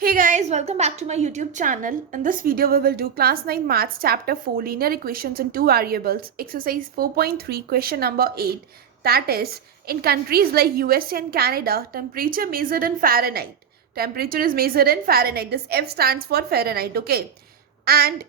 Hey guys, welcome back to my YouTube channel. In this video, we will do class 9 maths chapter 4 linear equations in two variables, exercise 4.3, question number 8. That is, in countries like USA and Canada, temperature measured in Fahrenheit. Temperature is measured in Fahrenheit. This F stands for Fahrenheit, okay? And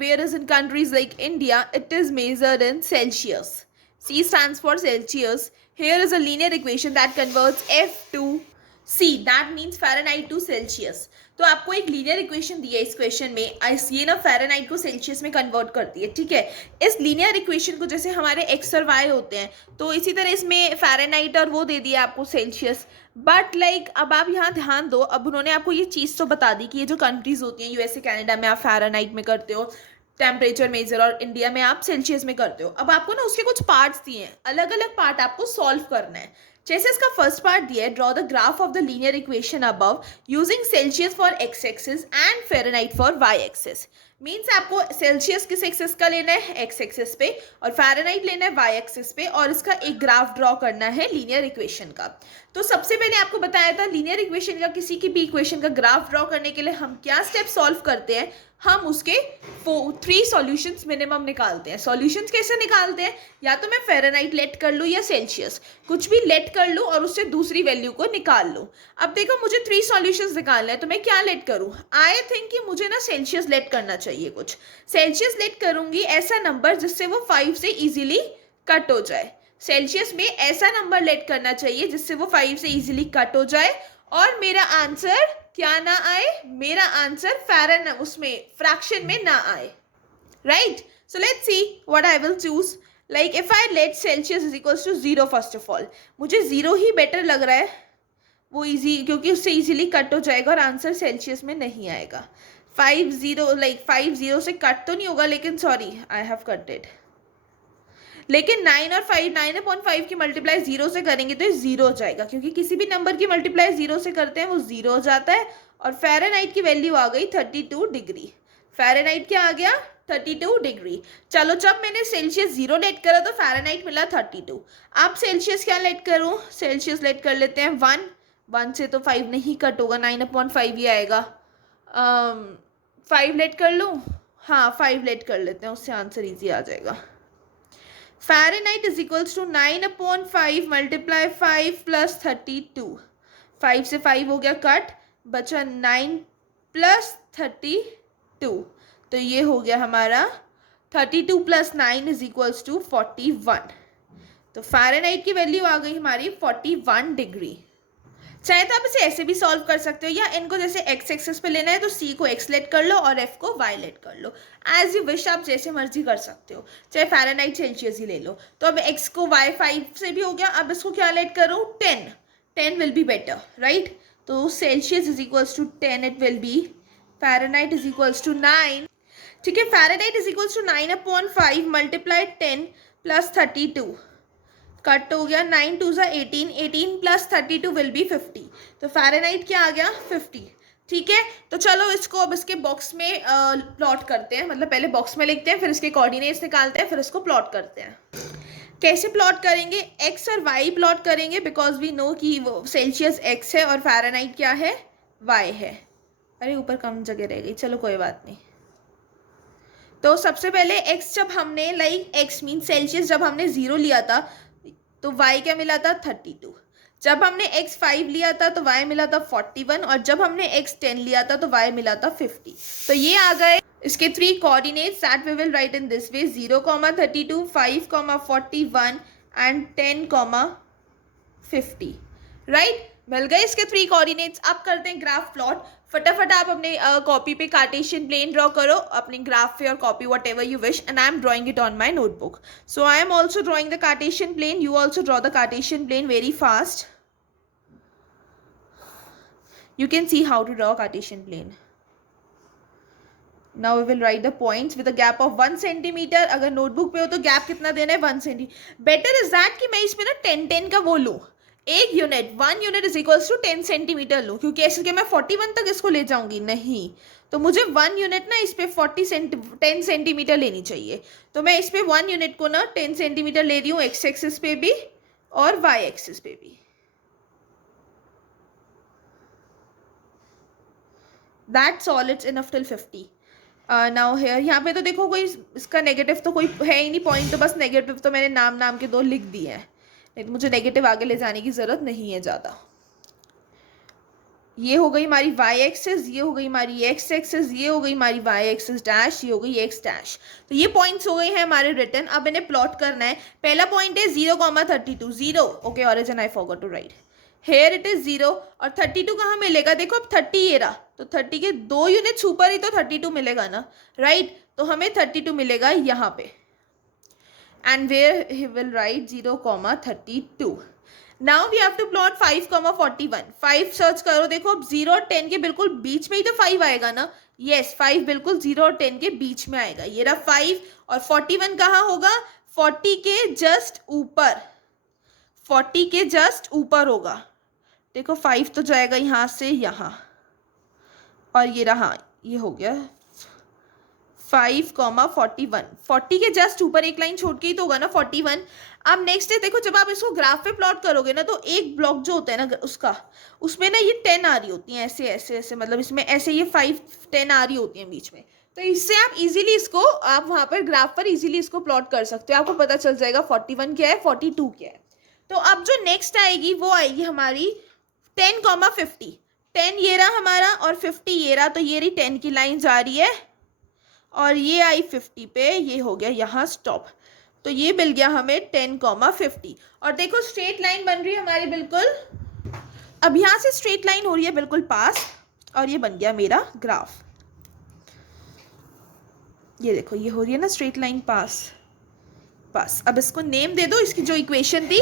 whereas in countries like India, it is measured in Celsius. C stands for Celsius. Here is a linear equation that converts F to C, that means Fahrenheit to Celsius. तो आपको एक linear equation दी है इस question में. ये ना Fahrenheit को Celsius में कन्वर्ट करती है. ठीक है, इस लीनियर इक्वेशन को जैसे हमारे एक्स और वाई होते हैं तो इसी तरह इसमें फ़ारेनहाइट और वो दे दिया आपको सेल्सियस. बट अब आप यहाँ ध्यान दो, अब उन्होंने आपको ये चीज़ तो बता दी कि ये जो कंट्रीज़ होती हैं यूएसए कनाडा में आप फ़ारेनहाइट में करते हो टेम्परेचर मेजर और इंडिया में आप सेल्सियस में करते हो. अब आपको ना उसके कुछ पार्ट्स दिए हैं, अलग अलग पार्ट आपको सॉल्व करना है. जैसे इसका फर्स्ट पार्ट दिया है, draw the graph of the linear equation above using Celsius for X axis and Fahrenheit for Y axis. Means आपको सेल्सियस किस एक्सिस का लेना है, एक्स एक्सिस पे, और फ़ारेनहाइट लेना है वाई एक्सिस पे, और इसका एक ग्राफ ड्रॉ करना है लीनियर इक्वेशन का. तो सबसे पहले आपको बताया था लीनियर इक्वेशन का, किसी की भी इक्वेशन का ग्राफ ड्रॉ करने के लिए हम क्या स्टेप सॉल्व करते हैं, हम उसके 3 सॉल्यूशंस मिनिमम निकालते हैं. सॉल्यूशंस कैसे निकालते हैं, या तो मैं फ़ारेनहाइट लेट कर लूँ या सेल्सियस, कुछ भी लेट कर लूँ और उससे दूसरी वैल्यू को निकाल लूँ. अब देखो मुझे 3 सॉल्यूशंस निकालना है, तो मैं क्या लेट करूँ. आई थिंक कि मुझे ना सेल्सियस लेट करना चाहिए. कुछ सेल्सियस लेट करूँगी ऐसा नंबर जिससे वो 5 से ईजिली कट हो जाए. सेल्सियस में ऐसा नंबर लेट करना चाहिए जिससे वो 5 से ईजिली कट हो जाए और मेरा आंसर क्या ना आए, मेरा आंसर फ़ारेन उसमें फ्रैक्शन में ना आए. Right, so let's see what I will choose. Like if I let Celsius is equals to 0, first of all मुझे 0 ही बेटर लग रहा है. वो इजी, क्योंकि उससे इजीली कट हो जाएगा और आंसर सेल्सियस में नहीं आएगा. 5 0 से कट तो नहीं होगा, लेकिन सॉरी आई हैव कटेड. लेकिन 9 और 5, 9/5 की मल्टीप्लाई 0 से करेंगे तो ये 0 हो जाएगा, क्योंकि किसी भी नंबर की मल्टीप्लाई 0 से करते हैं वो 0 हो जाता है. और फ़ारेनहाइट की वैल्यू आ गई 32 डिग्री. फ़ारेनहाइट क्या आ गया, 32 डिग्री. चलो, जब मैंने सेल्सियस 0 लेट करा तो फ़ारेनहाइट मिला 32. अब सेल्सियस क्या लेट करूँ, सेल्सियस लेट कर लेते हैं 1. 1 से तो 5 नहीं कट होगा, 9/5 ही आएगा. 5 लेट कर लूँ, हाँ 5 लेट कर लेते हैं, उससे आंसर ईजी आ जाएगा. Fahrenheit is equals to 9/5 multiply 5 plus 32. 5 से 5 हो गया कट, बचा 9 प्लस 32. तो ये हो गया हमारा 32 प्लस 9 इज इक्वल्स टू 41. तो फ़ारेनहाइट की वैल्यू आ गई हमारी 41 डिग्री. चाहे तो आप इसे ऐसे भी सॉल्व कर सकते हो, या इनको जैसे एक्स एक्सेस पे लेना है तो सी को एक्स लेट कर लो और एफ को वाई लेट कर लो. एज यू विश, आप जैसे मर्जी कर सकते हो, चाहे फ़ारेनहाइट सेल्सियस ही ले लो. तो अब एक्स को वाई 5 से भी हो गया, अब इसको क्या लेट करूँ, 10. 10 विल बी बेटर, राइट. तो Celsius is equals to 10, it will be. Fahrenheit is equals to 9. ठीक है, Fahrenheit is equals to 9/5 multiply 10 plus 32. Cut हो गया, 9 2 ज़ा 18, 18 प्लस 32 विल बी 50. तो फ़ारेनहाइट क्या आ गया, 50. ठीक है, तो चलो इसको अब इसके बॉक्स में प्लॉट करते हैं. मतलब पहले बॉक्स में लिखते हैं, फिर इसके कोऑर्डिनेट्स निकालते हैं, फिर इसको प्लॉट करते हैं. कैसे प्लॉट करेंगे, एक्स और वाई प्लॉट करेंगे, बिकॉज वी नो कि वो सेल्सियस एक्स है और फ़ारेनहाइट क्या है, वाई है. अरे ऊपर कम जगह रह गई, चलो कोई बात नहीं. तो सबसे पहले x जब हमने x मीन सेल्सियस जब हमने 0 लिया था तो y क्या मिला था, 32. जब हमने x 5 लिया था तो y मिला था 41, और जब हमने x 10 लिया था तो y मिला था 50. तो ये आ गए इसके 3 coordinates that we will write in this way, 0,32, 5,41 and 10,50. Right, मिल गए इसके 3 कोऑर्डिनेट्स. अब करते हैं ग्राफ प्लॉट. फटाफट आप अपने कॉपी पे कार्टेशियन प्लेन ड्रॉ करो, अपने ग्राफ पे और copy whatever you wish, and I am drawing it on my notebook. So I am also drawing the Cartesian plane. You also draw the Cartesian plane very fast. You can see how to draw a Cartesian plane. Now we will write the points with a gap of 1 centimeter. अगर notebook पे हो तो gap कितना देना है, 1 centimetre. Better is that कि मैं इसमें ना 10-10 का वो लूँ, एक unit, 1 unit is equals to 10 centimetre लूँ, क्योंकि ऐसे कि मैं 41 तक इसको ले जाऊंगी नहीं. तो मुझे 1 यूनिट ना इस पर 10 सेंटीमीटर लेनी चाहिए. तो मैं इस पर 1 यूनिट को ना 10 सेंटीमीटर ले रही हूँ, एक्स एक्सिस पे भी और वाई एक्सिस पे भी. That's all, it's enough till 50. Now here, यहाँ पे तो देखो कोई इसका नेगेटिव तो कोई है ही नहीं पॉइंट, तो बस नेगेटिव तो मैंने नाम नाम के 2 लिख दिए हैं, नहीं तो मुझे नेगेटिव आगे ले जाने की ज़रूरत नहीं है ज़्यादा. ये हो गई हमारी y एक्सिस, ये हो गई हमारी x एक्सिस, ये हो गई हमारी y एक्सिस डैश, ये हो गई x डैश. तो ये पॉइंट्स हो गए हैं हमारे रिटर्न. अब इन्हें प्लॉट करना है. पहला पॉइंट है 0,32, 0. Okay, origin I forgot to write. Here it is 0. और 32 कहाँ मिलेगा? देखो अब 30 ये रहा, तो 30 के 2 यूनिट्स ऊपर ही तो 32 मिलेगा ना, राइट? तो हमें 32 मिलेगा यहाँ पे. And where he will write 0,32. Now we have to plot 5,41. 5 search करो. देखो अब 0 और 10 के बिल्कुल बीच में ही तो 5 आएगा ना. यस, 5 बिल्कुल 0 और 10 के बीच में आएगा. ये रहा 5. और 41 कहाँ होगा? 40 के जस्ट ऊपर, 40 के जस्ट ऊपर होगा. देखो 5 तो जाएगा यहाँ से यहाँ, और ये रहा, ये हो गया 5,41. 40 के जस्ट ऊपर एक लाइन छोड़ के ही तो होगा ना 41. अब नेक्स्ट है, देखो जब आप इसको ग्राफ पे प्लॉट करोगे ना, तो एक ब्लॉक जो होता है ना उसका, उसमें ना ये 10 आ रही होती हैं, ऐसे ऐसे ऐसे, मतलब इसमें ऐसे ये 5 10 आ रही होती हैं बीच में. तो इससे आप इजीली इसको, आप वहाँ पर ग्राफ पर इजीली इसको प्लॉट कर सकते हो. आपको पता चल जाएगा 41 क्या है, 42 क्या है. तो अब जो नेक्स्ट आएगी वो आएगी हमारी 10,50. 10 ये रहा हमारा और 50 ये रहा, तो ये रही 10 की लाइन जा रही है, और ये आई 50 पे, ये हो गया यहाँ स्टॉप. तो ये मिल गया हमें 10,50. और देखो स्ट्रेट लाइन बन रही है हमारी बिल्कुल. अब यहाँ से स्ट्रेट लाइन हो रही है बिल्कुल पास, और ये बन गया मेरा ग्राफ. ये देखो ये हो रही है ना स्ट्रेट लाइन पास पास. अब इसको नेम दे दो. इसकी जो इक्वेशन थी,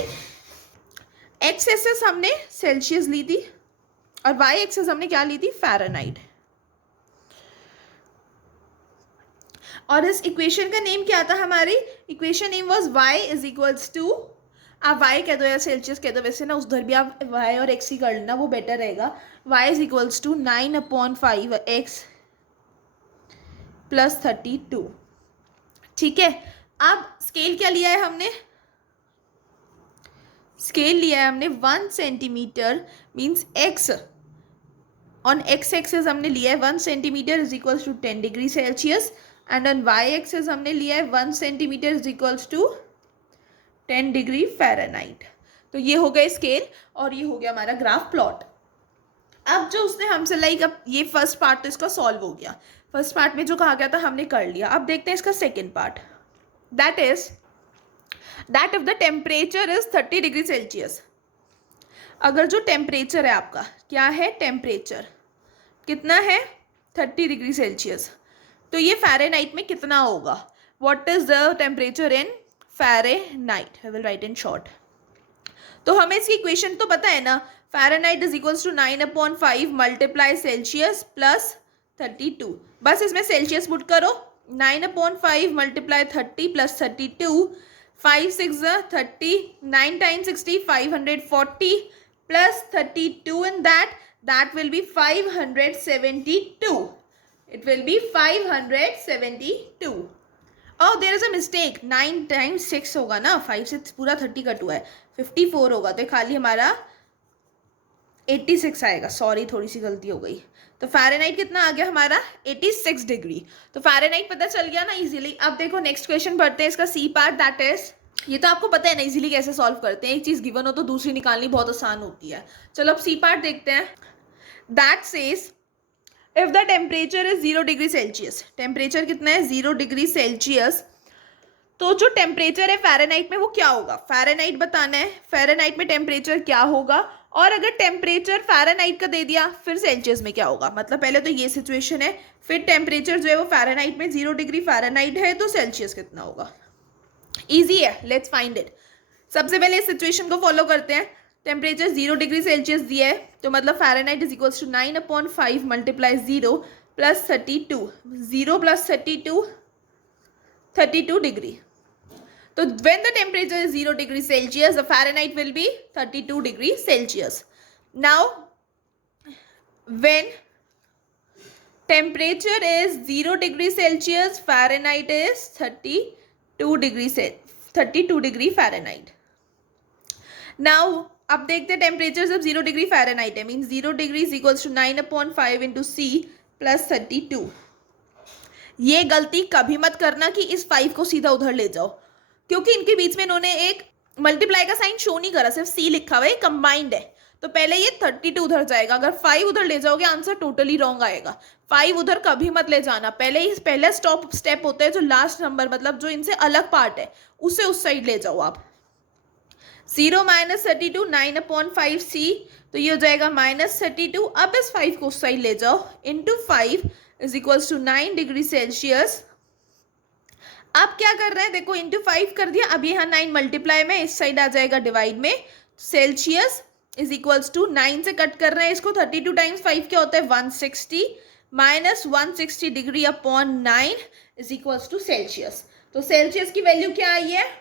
एक्स एक्सिस हमने सेल्सियस ली थी, और वाई एक्सिस हमने क्या ली थी? फ़ारेनहाइट. और इस इक्वेशन का नेम क्या था हमारी? Equation name was y is equals to, आप y कह दो या सेल्सियस कह दो, वैसे ना उधर भी आप y और x ही कर लेना, वो बेटर रहेगा. y is equals to 9/5 x plus 32. ठीक है. अब स्केल क्या लिया है हमने? स्केल लिया है हमने 1 centimetre, means x on x axis हमने लिया है 1 centimetre is equals to 10 degree Celsius, and on y axis हमने लिया है 1 centimetre is equals to 10 degree Fahrenheit. तो ये हो गया स्केल, और ये हो गया हमारा ग्राफ प्लॉट. अब जो उसने हमसे लाइक, अब ये फर्स्ट पार्ट तो इसका सॉल्व हो गया. फर्स्ट पार्ट में जो कहा गया था हमने कर लिया. अब देखते हैं इसका second part. That is that if the temperature is 30 degree Celsius. अगर जो टेम्परेचर है आपका, क्या है टेम्परेचर, कितना है? 30 डिग्री सेल्सियस. तो ये फ़ारेनहाइट में कितना होगा? What is the temperature in Fahrenheit? I will write in short. तो हमें इसकी इक्वेशन तो पता है ना, Fahrenheit is equals to 9/5 multiply Celsius plus 32. बस इसमें सेल्सियस पुट करो. 9/5 multiply 30 plus 32, 5 6 30, 9 times 60, 540 plus 32 in that will be 572. It will be 572. Oh, there is a mistake. 9 times 6 होगा ना, 5 से पूरा 30 कट हुआ है, 54 होगा, तो खाली हमारा 86 आएगा. सॉरी, थोड़ी सी गलती हो गई. तो फ़ारेनहाइट कितना आ गया हमारा? 86 डिग्री. तो फ़ारेनहाइट पता चल गया ना इजीली. अब देखो नेक्स्ट क्वेश्चन पढ़ते हैं, इसका सी पार्ट. दैट इज, ये तो आपको पता है ना इजीली कैसे सॉल्व करते हैं. एक चीज़ गिवन हो तो दूसरी निकालनी बहुत आसान होती है. चलो अब सी पार्ट देखते हैं. That says if the temperature is 0 degree Celsius. Temperature कितना है? 0 डिग्री सेल्सियस. तो जो टेम्परेचर है फ़ारेनहाइट में वो क्या होगा? फ़ारेनहाइट बताना है. फ़ारेनहाइट में टेम्परेचर क्या होगा, और अगर टेम्परेचर फ़ारेनहाइट का दे दिया, फिर सेल्सियस में क्या होगा? मतलब पहले तो ये सिचुएशन है, फिर टेम्परेचर जो है वो फ़ारेनहाइट में 0 डिग्री फ़ारेनहाइट है, तो सेल्सियस कितना होगा? ईजी है, लेट्स फाइंड इट. सबसे पहले इस सिचुएशन को फॉलो करते हैं. टेम्परेचर 0 डिग्री सेल्सियस दिया है, तो मतलब Fahrenheit is equals to 9/5 multiply 0 plus 32. 0 plus 32, 32 degree. So when the temperature is 0 degree Celsius, the Fahrenheit will be 32 degree Celsius. Now, when temperature is 0 degree Celsius, Fahrenheit is 32 degree Fahrenheit. Now, अब देखते हैं temperature जब 0 degree Fahrenheit है, means 0 degree is equals to 9/5 into C plus 32। ये गलती कभी मत करना कि इस 5 को सीधा उधर ले जाओ, क्योंकि इनके बीच में इन्होंने एक मल्टीप्लाई का साइन शो नहीं करा, सिर्फ सी लिखा हुआ है, कंबाइंड है। तो पहले ये 32 उधर जाएगा, अगर 5 उधर ले जाओगे आंसर टोटली रॉन्ग आएगा। 5 उधर कभी मत ले जाना, पहले स्टॉप स्टेप होता है जो लास्ट नंबर, मतलब जो इनसे अलग पार्ट है उसे उस साइड ले जाओ आप। 0 माइनस 32, 9/5c, तो ये हो जाएगा -32। अब इस 5 को उस साइड ले जाओ, into 5 is equals to 9 degree Celsius. अब क्या कर रहे हैं, देखो इंटू 5 कर दिया, अब यहाँ 9 मल्टीप्लाई में, इस साइड आ जाएगा डिवाइड में, सेल्सियस इज इक्वल्स टू 9 से कट कर रहे हैं इसको, 32 टाइम्स 5 क्या होता है 160, minus 160 degree upon 9 is equals to Celsius. तो सेल्सियस की वैल्यू क्या आई है,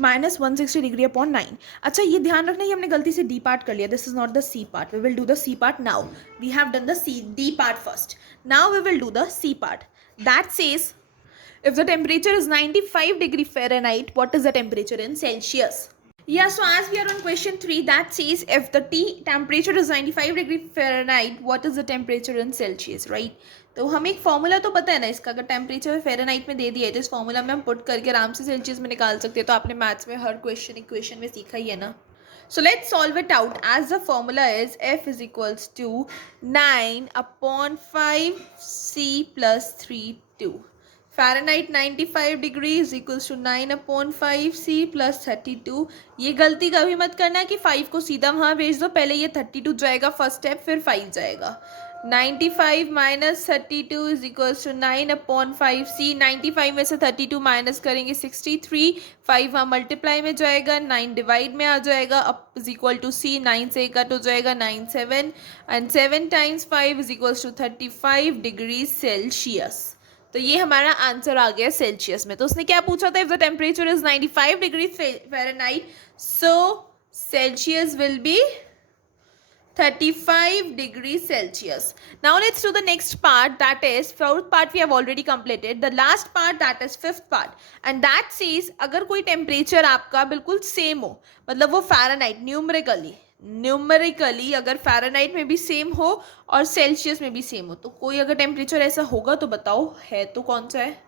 -160 डिग्री अपॉन 9। अच्छा ये ध्यान रखना, ये हमने गलती से डी पार्ट कर लिया, this is not the C part, we will do the C part now. We have done the D part first, now we will do the C part. That says if the temperature is 95 degree Fahrenheit, what is the temperature in Celsius? Yeah, so as we are on question 3, that says if the temperature is 95 degree Fahrenheit, what is the temperature in Celsius, right? तो हमें एक formula तो पता है ना इसका, अगर temperature Fahrenheit में दे दिया है तो इस फॉर्मूला में हम पुट करके आराम से सेल्सियस में निकाल सकते हैं। तो आपने मैथ्स में हर क्वेश्चन इक्वेशन में सीखा ही है ना। So let's solve it out, as the formula is F is equals to 9/5c plus 32. Fahrenheit 95 degree is equals to 9/5c plus 32। ये गलती कभी मत करना कि 5 को सीधा वहाँ भेज दो, पहले ये 32 जाएगा फर्स्ट स्टेप, फिर 5 जाएगा। 95 minus 32 is equals to 9/5c। 95 में से 32 माइनस करेंगे 63, 5 वहाँ मल्टीप्लाई में जाएगा, 9 डिवाइड में आ जाएगा, up is equal to c, 9 से कट हो जाएगा 9 7, and 7 times 5 is equals to 35 degree Celsius. तो ये हमारा आंसर आ गया सेल्सियस में। तो उसने क्या पूछा था, if the temperature is 95 degree Fahrenheit, so Celsius will be 35 degree Celsius. Now let's do the next part, that is fourth part we have already completed. The last part, that is fifth part, and that says अगर कोई temperature आपका बिल्कुल same हो, मतलब वो Fahrenheit numerically अगर Fahrenheit में भी सेम हो और सेल्सियस में भी सेम हो, तो कोई अगर टेम्परेचर ऐसा होगा तो बताओ है तो कौन सा है।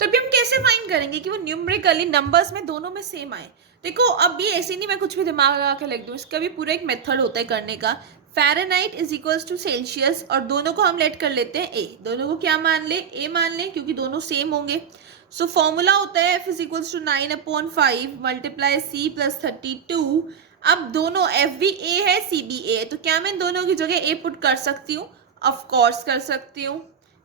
तो अभी हम कैसे फाइंड करेंगे कि वो न्यूमेरिकली नंबर्स में दोनों में सेम आए। देखो अब ये ऐसे नहीं मैं कुछ भी दिमाग लगा के लिख दूँ, इसका भी पूरा एक मेथड होता है करने का। Fahrenheit is equals to Celsius, और दोनों को हम लेट कर लेते हैं ए, दोनों को क्या मान ले, ए मान लें, क्योंकि दोनों सेम होंगे। सो फॉर्मूला होता है F is equals to 9/5 multiply C plus 32। अब दोनों एफ भी ए है सी भी ए है, तो क्या मैं इन दोनों की जगह ए पुट कर सकती हूँ, ऑफकोर्स कर सकती हूँ।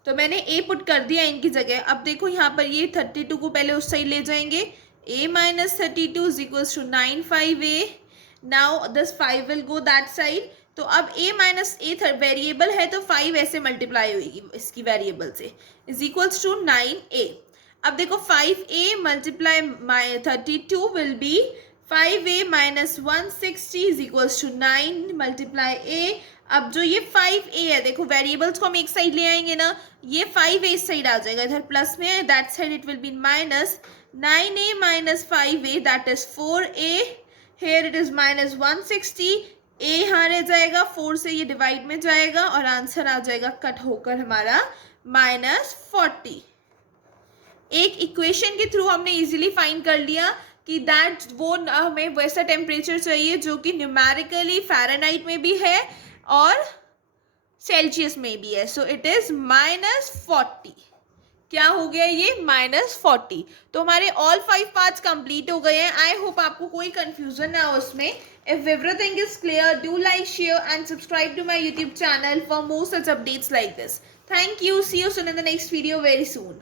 तो मैंने ए पुट कर दिया इनकी जगह। अब देखो यहाँ पर ये 32 को पहले उस साइड ले जाएंगे, a minus 32 is equals to 9/5a. Now this 5 will go that side. तो अब a minus a वेरिएबल है तो 5 ऐसे मल्टीप्लाई होगी इसकी वेरिएबल से, इज इक्वल्स टू 9a। अब देखो 5a multiply 32 will be 5a minus 160 is equals to 9 multiply a। अब जो ये 5a है, देखो वेरिएबल्स को हम एक साइड ले आएंगे ना, ये 5a इस साइड आ जाएगा, इधर प्लस में है, that side it will B minus 9a minus 5a, that is 4a, here it is minus 160, a यहाँ रह जाएगा, 4 से ये डिवाइड में जाएगा और आंसर आ जाएगा कट होकर हमारा -40। एक इक्वेशन के थ्रू हमने इजीली फाइंड कर लिया कि दैट वो हमें वैसा टेम्परेचर चाहिए जो कि न्यूमेरिकली फ़ारेनहाइट में भी है और सेल्सियस में भी है। So it is -40। क्या हो गया ये, -40। तो हमारे ऑल 5 पार्ट्स कंप्लीट हो गए हैं। आई होप आपको कोई कंफ्यूजन ना हो उसमें। If everything is clear, do like, share and subscribe to my YouTube channel for more such updates like this. Thank you, see you soon in the next video very soon.